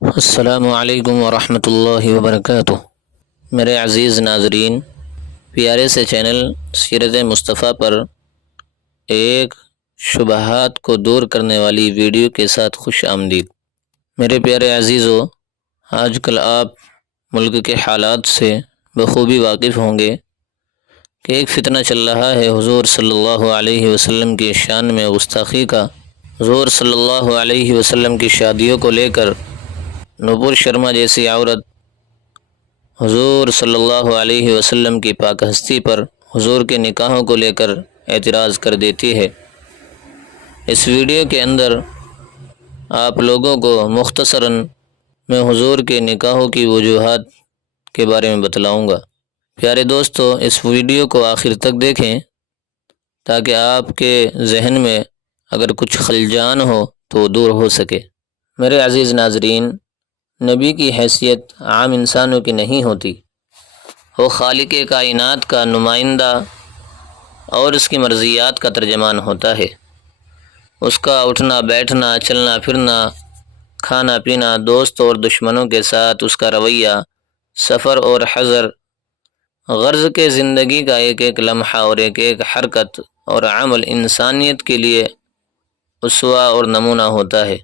السلام علیکم ورحمۃ اللہ وبرکاتہ۔ میرے عزیز ناظرین، پیارے سے چینل سیرت مصطفیٰ پر ایک شبہات کو دور کرنے والی ویڈیو کے ساتھ خوش آمدید۔ میرے پیارے عزیزو، آج کل آپ ملک کے حالات سے بخوبی واقف ہوں گے کہ ایک فتنہ چل رہا ہے حضور صلی اللہ علیہ وسلم کی شان میں گستاخی کا۔ حضور صلی اللہ علیہ وسلم کی شادیوں کو لے کر نپور شرما جیسی عورت حضور صلی اللہ علیہ وسلم کی پاک ہستی پر حضور کے نکاحوں کو لے کر اعتراض کر دیتی ہے۔ اس ویڈیو کے اندر آپ لوگوں کو مختصراً میں حضور کے نکاحوں کی وجوہات کے بارے میں بتلاؤں گا۔ پیارے دوستو، اس ویڈیو کو آخر تک دیکھیں تاکہ آپ کے ذہن میں اگر کچھ خلجان ہو تو وہ دور ہو سکے۔ میرے عزیز ناظرین، نبی کی حیثیت عام انسانوں کی نہیں ہوتی، وہ خالق کائنات کا نمائندہ اور اس کی مرضیات کا ترجمان ہوتا ہے۔ اس کا اٹھنا بیٹھنا، چلنا پھرنا، کھانا پینا، دوست اور دشمنوں کے ساتھ اس کا رویہ، سفر اور حضر، غرض کے زندگی کا ایک ایک لمحہ اور ایک ایک حرکت اور عمل انسانیت کے لیے اسوہ اور نمونہ ہوتا ہے۔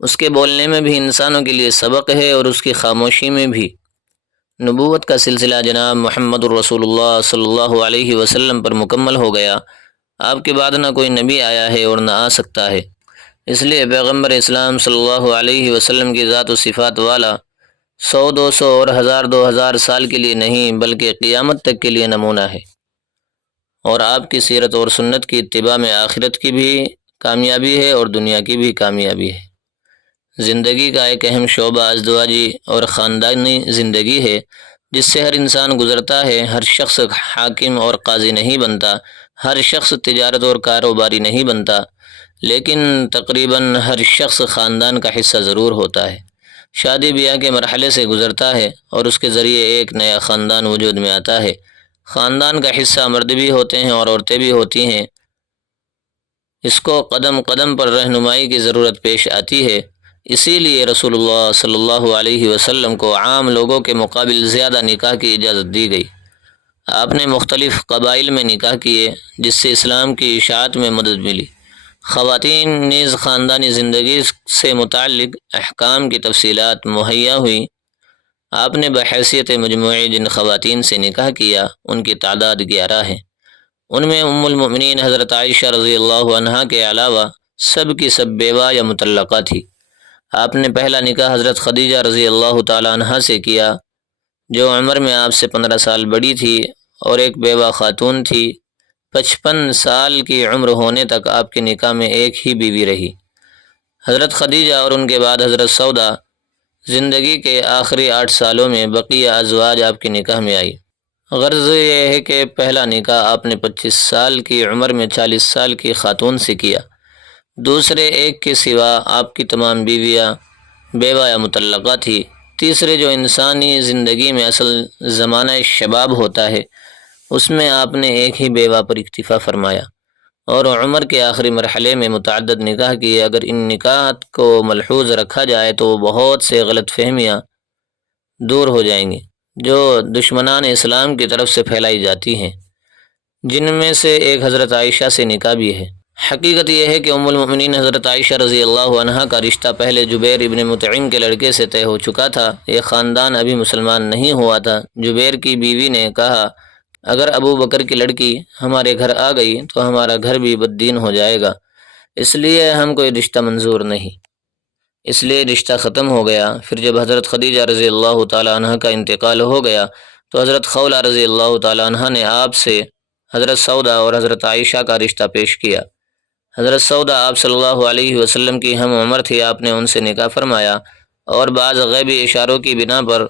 اس کے بولنے میں بھی انسانوں کے لیے سبق ہے اور اس کی خاموشی میں بھی۔ نبوت کا سلسلہ جناب محمد الرسول اللہ صلی اللہ علیہ وسلم پر مکمل ہو گیا۔ آپ کے بعد نہ کوئی نبی آیا ہے اور نہ آ سکتا ہے، اس لیے پیغمبر اسلام صلی اللہ علیہ وسلم کی ذات و صفات والا 100 200 اور 1000 2000 سال کے لیے نہیں بلکہ قیامت تک کے لیے نمونہ ہے، اور آپ کی سیرت اور سنت کی اتباع میں آخرت کی بھی کامیابی ہے اور دنیا کی بھی کامیابی ہے۔ زندگی کا ایک اہم شعبہ ازدواجی اور خاندانی زندگی ہے، جس سے ہر انسان گزرتا ہے۔ ہر شخص حاکم اور قاضی نہیں بنتا، ہر شخص تجارت اور کاروباری نہیں بنتا، لیکن تقریباً ہر شخص خاندان کا حصہ ضرور ہوتا ہے۔ شادی بیاہ کے مرحلے سے گزرتا ہے اور اس کے ذریعے ایک نیا خاندان وجود میں آتا ہے۔ خاندان کا حصہ مرد بھی ہوتے ہیں اور عورتیں بھی ہوتی ہیں۔ اس کو قدم قدم پر رہنمائی کی ضرورت پیش آتی ہے، اسی لیے رسول اللہ صلی اللہ علیہ وسلم کو عام لوگوں کے مقابل زیادہ نکاح کی اجازت دی گئی۔ آپ نے مختلف قبائل میں نکاح کیے، جس سے اسلام کی اشاعت میں مدد ملی۔ خواتین نیز خاندانی زندگی سے متعلق احکام کی تفصیلات مہیا ہوئیں۔ آپ نے بحیثیت مجموعی جن خواتین سے نکاح کیا ان کی تعداد 11 ہے۔ ان میں ام المؤمنین حضرت عائشہ رضی اللہ عنہا کے علاوہ سب کی سب بیوہ یا مطلقہ تھی۔ آپ نے پہلا نکاح حضرت خدیجہ رضی اللہ تعالی عنہا سے کیا، جو عمر میں آپ سے 15 سال بڑی تھی اور ایک بیوہ خاتون تھی۔ 55 سال کی عمر ہونے تک آپ کے نکاح میں ایک ہی بیوی رہی، حضرت خدیجہ، اور ان کے بعد حضرت سودا۔ زندگی کے آخری 8 سالوں میں بقیہ ازواج آپ کے نکاح میں آئی۔ غرض یہ ہے کہ پہلا نکاح آپ نے 25 سال کی عمر میں 40 سال کی خاتون سے کیا۔ دوسرے ایک کے سوا آپ کی تمام بیویاں بیوہ یا مطلقہ تھی۔ تیسرے، جو انسانی زندگی میں اصل زمانہ شباب ہوتا ہے، اس میں آپ نے ایک ہی بیوہ پر اکتفا فرمایا، اور عمر کے آخری مرحلے میں متعدد نکاح کیے۔ اگر ان نکاحات کو ملحوظ رکھا جائے تو بہت سے غلط فہمیاں دور ہو جائیں گی جو دشمنان اسلام کی طرف سے پھیلائی جاتی ہیں، جن میں سے ایک حضرت عائشہ سے نکاح بھی ہے۔ حقیقت یہ ہے کہ ام المؤمنین حضرت عائشہ رضی اللہ عنہا کا رشتہ پہلے جبیر ابن مطعم کے لڑکے سے طے ہو چکا تھا۔ یہ خاندان ابھی مسلمان نہیں ہوا تھا۔ جبیر کی بیوی نے کہا، اگر ابو بکر کی لڑکی ہمارے گھر آ گئی تو ہمارا گھر بھی بد دین ہو جائے گا، اس لیے ہم کو یہ رشتہ منظور نہیں، اس لیے رشتہ ختم ہو گیا۔ پھر جب حضرت خدیجہ رضی اللہ تعالی عنہ کا انتقال ہو گیا تو حضرت خولہ رضی اللہ تعالی عنہ نے آپ سے حضرت سودا اور حضرت عائشہ کا رشتہ پیش کیا۔ حضرت سودا آپ صلی اللہ علیہ وسلم کی ہم عمر تھی، آپ نے ان سے نکاح فرمایا، اور بعض غیبی اشاروں کی بنا پر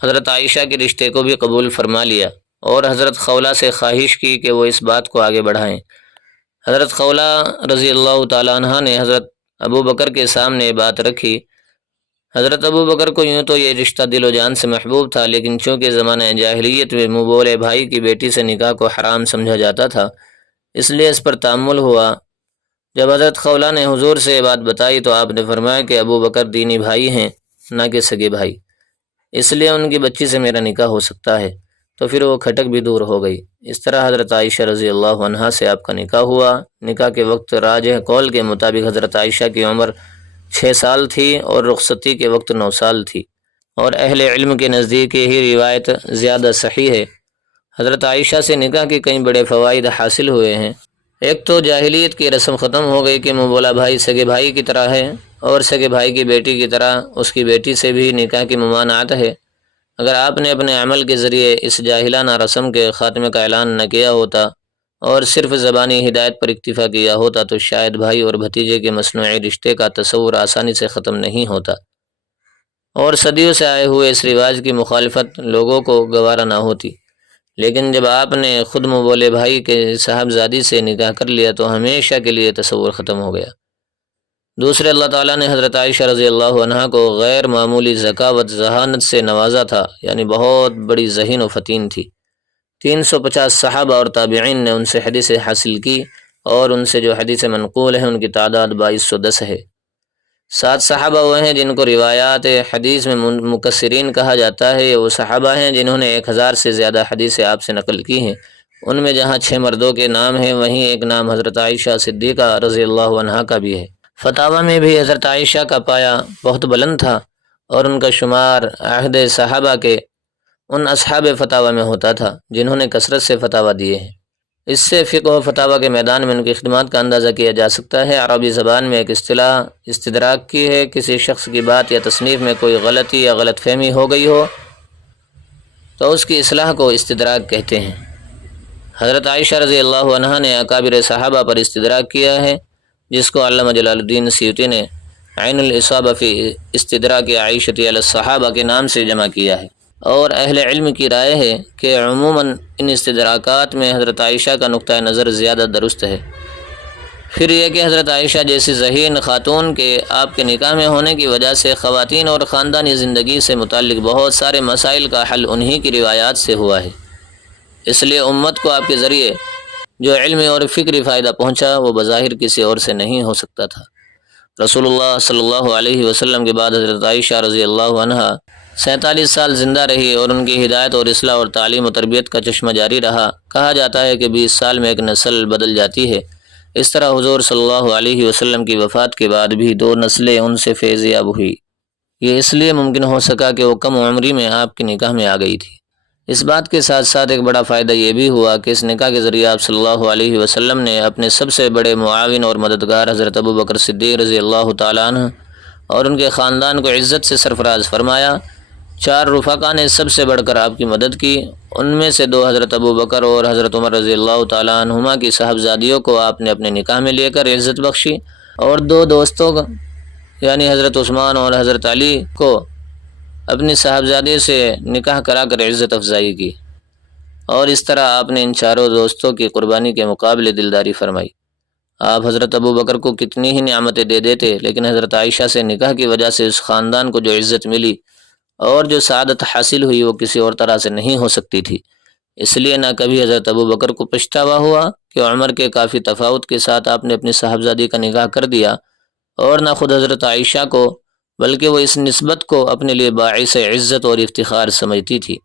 حضرت عائشہ کے رشتے کو بھی قبول فرما لیا، اور حضرت خولہ سے خواہش کی کہ وہ اس بات کو آگے بڑھائیں۔ حضرت خولہ رضی اللہ تعالی عنہ نے حضرت ابو بکر کے سامنے بات رکھی۔ حضرت ابو بکر کو یوں تو یہ رشتہ دل و جان سے محبوب تھا، لیکن چونکہ زمانہ جاہلیت میں منہ بولے بھائی کی بیٹی سے نکاح کو حرام سمجھا جاتا تھا، اس لیے اس پر تأمل ہوا۔ جب حضرت خولہ نے حضور سے یہ بات بتائی تو آپ نے فرمایا کہ ابو بکر دینی بھائی ہیں نہ کہ سگے بھائی، اس لیے ان کی بچی سے میرا نکاح ہو سکتا ہے۔ تو پھر وہ کھٹک بھی دور ہو گئی۔ اس طرح حضرت عائشہ رضی اللہ عنہا سے آپ کا نکاح ہوا۔ نکاح کے وقت راجح قول کے مطابق حضرت عائشہ کی عمر 6 سال تھی اور رخصتی کے وقت 9 سال تھی، اور اہل علم کے نزدیک یہی روایت زیادہ صحیح ہے۔ حضرت عائشہ سے نکاح کے کئی بڑے فوائد حاصل ہوئے ہیں۔ ایک تو جاہلیت کی رسم ختم ہو گئی کہ منہ بولا بھائی سگے بھائی کی طرح ہے، اور سگے بھائی کی بیٹی کی طرح اس کی بیٹی سے بھی نکاح کی ممانعت ہے۔ اگر آپ نے اپنے عمل کے ذریعے اس جاہلانہ رسم کے خاتمے کا اعلان نہ کیا ہوتا اور صرف زبانی ہدایت پر اکتفا کیا ہوتا تو شاید بھائی اور بھتیجے کے مصنوعی رشتے کا تصور آسانی سے ختم نہیں ہوتا، اور صدیوں سے آئے ہوئے اس رواج کی مخالفت لوگوں کو گوارا نہ ہوتی۔ لیکن جب آپ نے خود منہ بولے بھائی کے صاحبزادی سے نکاح کر لیا تو ہمیشہ کے لیے تصور ختم ہو گیا۔ دوسرے، اللہ تعالیٰ نے حضرت عائشہ رضی اللہ عنہا کو غیر معمولی ذکاوت ذہانت سے نوازا تھا، یعنی بہت بڑی ذہین و فتین تھی۔ 350 صحابہ اور تابعین نے ان سے حدیث حاصل کی، اور ان سے جو حدیث منقول ہیں ان کی تعداد 2210 ہے۔ 7 صحابہ وہ ہیں جن کو روایات حدیث میں مکثرین کہا جاتا ہے۔ یہ وہ صحابہ ہیں جنہوں نے 1000 سے زیادہ حدیث آپ سے نقل کی ہیں۔ ان میں جہاں 6 مردوں کے نام ہیں وہیں ایک نام حضرت عائشہ صدیقہ رضی اللہ عنہا کا بھی ہے۔ فتاویٰ میں بھی حضرت عائشہ کا پایہ بہت بلند تھا، اور ان کا شمار عہد صحابہ کے ان اصحاب فتاویٰ میں ہوتا تھا جنہوں نے کثرت سے فتاویٰ دیے ہیں۔ اس سے فقہ و فتاویٰ کے میدان میں ان کی خدمات کا اندازہ کیا جا سکتا ہے۔ عربی زبان میں ایک اصطلاح استدراک کی ہے، کسی شخص کی بات یا تصنیف میں کوئی غلطی یا غلط فہمی ہو گئی ہو تو اس کی اصلاح کو استدراک کہتے ہیں۔ حضرت عائشہ رضی اللہ عنہا نے اکابر صحابہ پر استدراک کیا ہے، جس کو علامہ جلال الدین سیوطی نے عین الاصابہ فی استدراک عائشہ علی الصحابہ کے نام سے جمع کیا ہے، اور اہل علم کی رائے ہے کہ عموماً ان استدراکات میں حضرت عائشہ کا نقطہ نظر زیادہ درست ہے۔ پھر یہ کہ حضرت عائشہ جیسی ذہین خاتون کے آپ کے نکاح میں ہونے کی وجہ سے خواتین اور خاندانی زندگی سے متعلق بہت سارے مسائل کا حل انہی کی روایات سے ہوا ہے۔ اس لیے امت کو آپ کے ذریعے جو علمی اور فکری فائدہ پہنچا وہ بظاہر کسی اور سے نہیں ہو سکتا تھا۔ رسول اللہ صلی اللہ علیہ وسلم کے بعد حضرت عائشہ رضی اللہ عنہا 47 سال زندہ رہی، اور ان کی ہدایت اور اصلاح اور تعلیم و تربیت کا چشمہ جاری رہا۔ کہا جاتا ہے کہ 20 سال میں ایک نسل بدل جاتی ہے۔ اس طرح حضور صلی اللہ علیہ وسلم کی وفات کے بعد بھی 2 نسلیں ان سے فیض یاب ہوئی۔ یہ اس لیے ممکن ہو سکا کہ وہ کم عمری میں آپ کے نکاح میں آ گئی تھی۔ اس بات کے ساتھ ساتھ ایک بڑا فائدہ یہ بھی ہوا کہ اس نکاح کے ذریعے آپ صلی اللہ علیہ وسلم نے اپنے سب سے بڑے معاون اور مددگار حضرت ابو بکر صدیق رضی اللہ تعالیٰ عنہ اور ان کے خاندان کو عزت سے سرفراز فرمایا۔ 4 رفقا نے سب سے بڑھ کر آپ کی مدد کی۔ ان میں سے 2 حضرت ابو بکر اور حضرت عمر رضی اللہ تعالیٰ عنہما کی صاحبزادیوں کو آپ نے اپنے نکاح میں لے کر عزت بخشی، اور 2 دوستوں کو یعنی حضرت عثمان اور حضرت علی کو اپنی صاحبزادی سے نکاح کرا کر عزت افزائی کی، اور اس طرح آپ نے ان 4 دوستوں کی قربانی کے مقابلے دلداری فرمائی۔ آپ حضرت ابو بکر کو کتنی ہی نعمتیں دے دیتے، لیکن حضرت عائشہ سے نکاح کی وجہ سے اس خاندان کو جو عزت ملی اور جو سعادت حاصل ہوئی وہ کسی اور طرح سے نہیں ہو سکتی تھی۔ اس لیے نہ کبھی حضرت ابو بکر کو پچھتاوا ہوا کہ عمر کے کافی تفاوت کے ساتھ آپ نے اپنی صاحبزادی کا نکاح کر دیا، اور نہ خود حضرت عائشہ کو، بلکہ وہ اس نسبت کو اپنے لیے باعث عزت اور افتخار سمجھتی تھی۔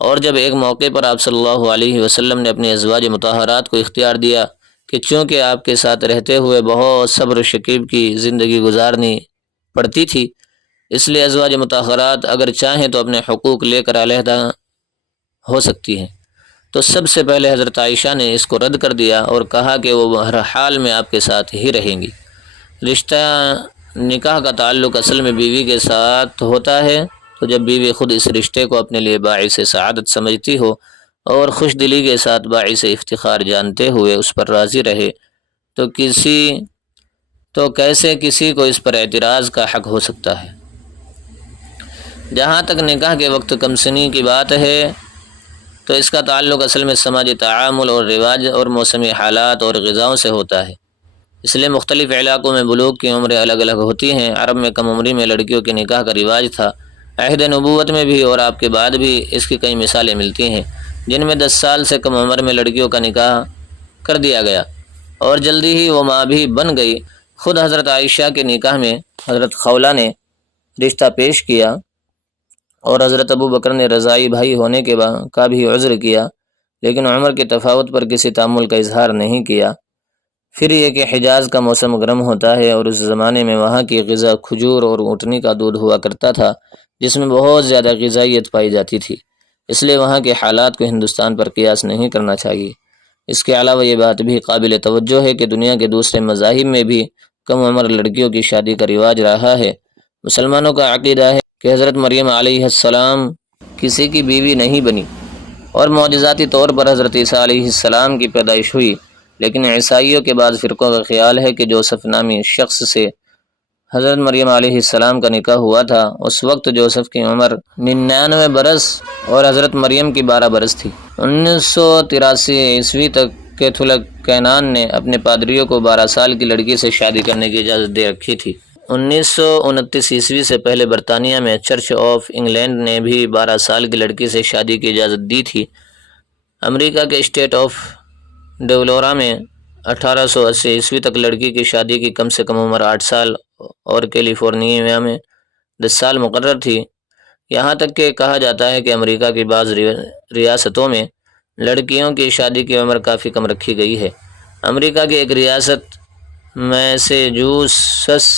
اور جب ایک موقع پر آپ صلی اللہ علیہ وسلم نے اپنی ازواج مطہرات کو اختیار دیا کہ چونکہ آپ کے ساتھ رہتے ہوئے بہت صبر و شکیب کی زندگی گزارنی پڑتی تھی، اس لیے ازواج مطہرات اگر چاہیں تو اپنے حقوق لے کر علیحدہ ہو سکتی ہیں، تو سب سے پہلے حضرت عائشہ نے اس کو رد کر دیا اور کہا کہ وہ ہر حال میں آپ کے ساتھ ہی رہیں گی۔ رشتہ نکاح کا تعلق اصل میں بیوی کے ساتھ ہوتا ہے، تو جب بیوی خود اس رشتے کو اپنے لیے باعث سعادت سمجھتی ہو اور خوش دلی کے ساتھ باعث افتخار جانتے ہوئے اس پر راضی رہے تو کیسے کسی کو اس پر اعتراض کا حق ہو سکتا ہے۔ جہاں تک نکاح کے وقت کم سنی کی بات ہے تو اس کا تعلق اصل میں سماجی تعامل اور رواج اور موسمی حالات اور غذاؤں سے ہوتا ہے۔ اس لیے مختلف علاقوں میں بلوغ کی عمریں الگ الگ ہوتی ہیں۔ عرب میں کم عمری میں لڑکیوں کے نکاح کا رواج تھا، عہد نبوت میں بھی اور آپ کے بعد بھی اس کی کئی مثالیں ملتی ہیں، جن میں 10 سال سے کم عمر میں لڑکیوں کا نکاح کر دیا گیا، اور جلدی ہی وہ ماں بھی بن گئی۔ خود حضرت عائشہ کے نکاح میں حضرت خولہ نے رشتہ پیش کیا اور حضرت ابو بکر نے رضائی بھائی ہونے کے کا بھی عذر کیا، لیکن عمر کے تفاوت پر کسی تعامل کا اظہار نہیں کیا۔ پھر یہ کہ حجاز کا موسم گرم ہوتا ہے اور اس زمانے میں وہاں کی غذا کھجور اور اونٹنی کا دودھ ہوا کرتا تھا، جس میں بہت زیادہ غذائیت پائی جاتی تھی، اس لیے وہاں کے حالات کو ہندوستان پر قیاس نہیں کرنا چاہیے۔ اس کے علاوہ یہ بات بھی قابل توجہ ہے کہ دنیا کے دوسرے مذاہب میں بھی کم عمر لڑکیوں کی شادی کا رواج رہا ہے۔ مسلمانوں کا عقیدہ ہے کہ حضرت مریم علیہ السلام کسی کی بیوی نہیں بنی اور معجزاتی طور پر حضرت عیسیٰ علیہ السلام کی پیدائش ہوئی، لیکن عیسائیوں کے بعض فرقوں کا خیال ہے کہ جوسف نامی شخص سے حضرت مریم علیہ السلام کا نکاح ہوا تھا۔ اس وقت جوسف کی عمر 99 برس اور حضرت مریم کی 12 برس تھی۔ 1983 عیسوی تک کیتھولک کینان نے اپنے پادریوں کو 12 سال کی لڑکی سے شادی کرنے کی اجازت دے رکھی تھی۔ 1929 عیسوی سے پہلے برطانیہ میں چرچ آف انگلینڈ نے بھی 12 سال کی لڑکی سے شادی کی اجازت دی تھی۔ امریکہ کے اسٹیٹ آف ڈیولورا میں 1880 عیسوی تک لڑکی کی شادی کی کم سے کم عمر 8 سال اور کیلیفورنیا میں 10 سال مقرر تھی۔ یہاں تک کہ کہا جاتا ہے کہ امریکہ کی بعض ریاستوں میں لڑکیوں کی شادی کی عمر کافی کم رکھی گئی ہے۔ امریکہ کی ایک ریاست میساچیوسیٹس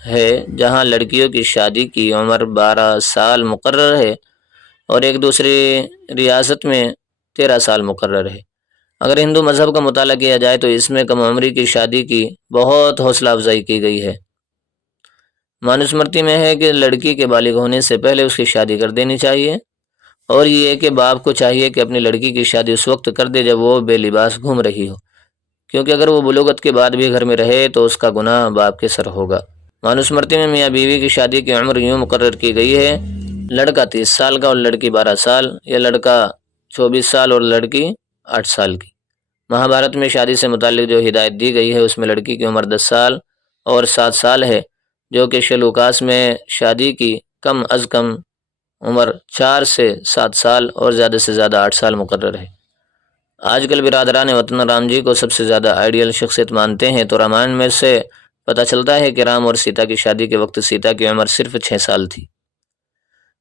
ہے جہاں لڑکیوں کی شادی کی عمر 12 سال مقرر ہے اور ایک دوسری ریاست میں 13 سال مقرر ہے۔ اگر ہندو مذہب کا مطالعہ کیا جائے تو اس میں کم عمری کی شادی کی بہت حوصلہ افزائی کی گئی ہے۔ مانوسمرتی میں ہے کہ لڑکی کے بالغ ہونے سے پہلے اس کی شادی کر دینی چاہیے، اور یہ کہ باپ کو چاہیے کہ اپنی لڑکی کی شادی اس وقت کر دے جب وہ بے لباس گھوم رہی ہو، کیونکہ اگر وہ بلوغت کے بعد بھی گھر میں رہے تو اس کا گناہ باپ کے سر ہوگا۔ مانوسمرتی میں میاں بیوی کی شادی کی عمر یوں مقرر کی گئی ہے: لڑکا 30 سال کا اور لڑکی 12 سال، یا لڑکا 24 سال اور لڑکی 8 سال کی۔ مہابھارت میں شادی سے متعلق جو ہدایت دی گئی ہے اس میں لڑکی کی عمر 10 سال اور 7 سال ہے، جو کہ شلوکاس میں شادی کی کم از کم عمر 4 سے 7 سال اور زیادہ سے زیادہ 8 سال مقرر ہے۔ آج کل برادران وطن رام جی کو سب سے زیادہ آئیڈیل شخصیت مانتے ہیں، تو رامائن میں سے پتہ چلتا ہے کہ رام اور سیتا کی شادی کے وقت سیتا کی عمر صرف 6 سال تھی۔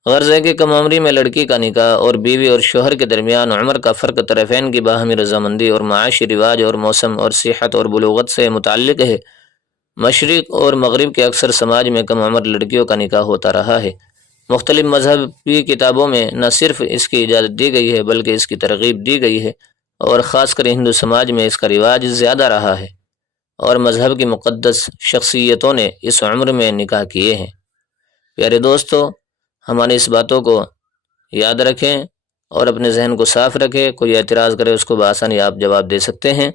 غرض ہے کہ کم عمری میں لڑکی کا نکاح اور بیوی اور شوہر کے درمیان عمر کا فرق طرفین کی باہمی رضامندی اور معاشی رواج اور موسم اور صحت اور بلوغت سے متعلق ہے۔ مشرق اور مغرب کے اکثر سماج میں کم عمر لڑکیوں کا نکاح ہوتا رہا ہے۔ مختلف مذہبی کتابوں میں نہ صرف اس کی اجازت دی گئی ہے بلکہ اس کی ترغیب دی گئی ہے، اور خاص کر ہندو سماج میں اس کا رواج زیادہ رہا ہے، اور مذہب کی مقدس شخصیتوں نے اس عمر میں نکاح کیے ہیں۔ پیارے دوستو، ہماری اس باتوں کو یاد رکھیں اور اپنے ذہن کو صاف رکھیں۔ کوئی اعتراض کرے اس کو بآسانی آپ جواب دے سکتے ہیں،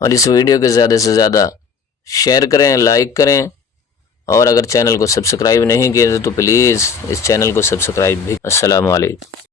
اور اس ویڈیو کے زیادہ سے زیادہ شیئر کریں، لائک کریں، اور اگر چینل کو سبسکرائب نہیں کیے تو پلیز اس چینل کو سبسکرائب بھی۔ السلام علیکم۔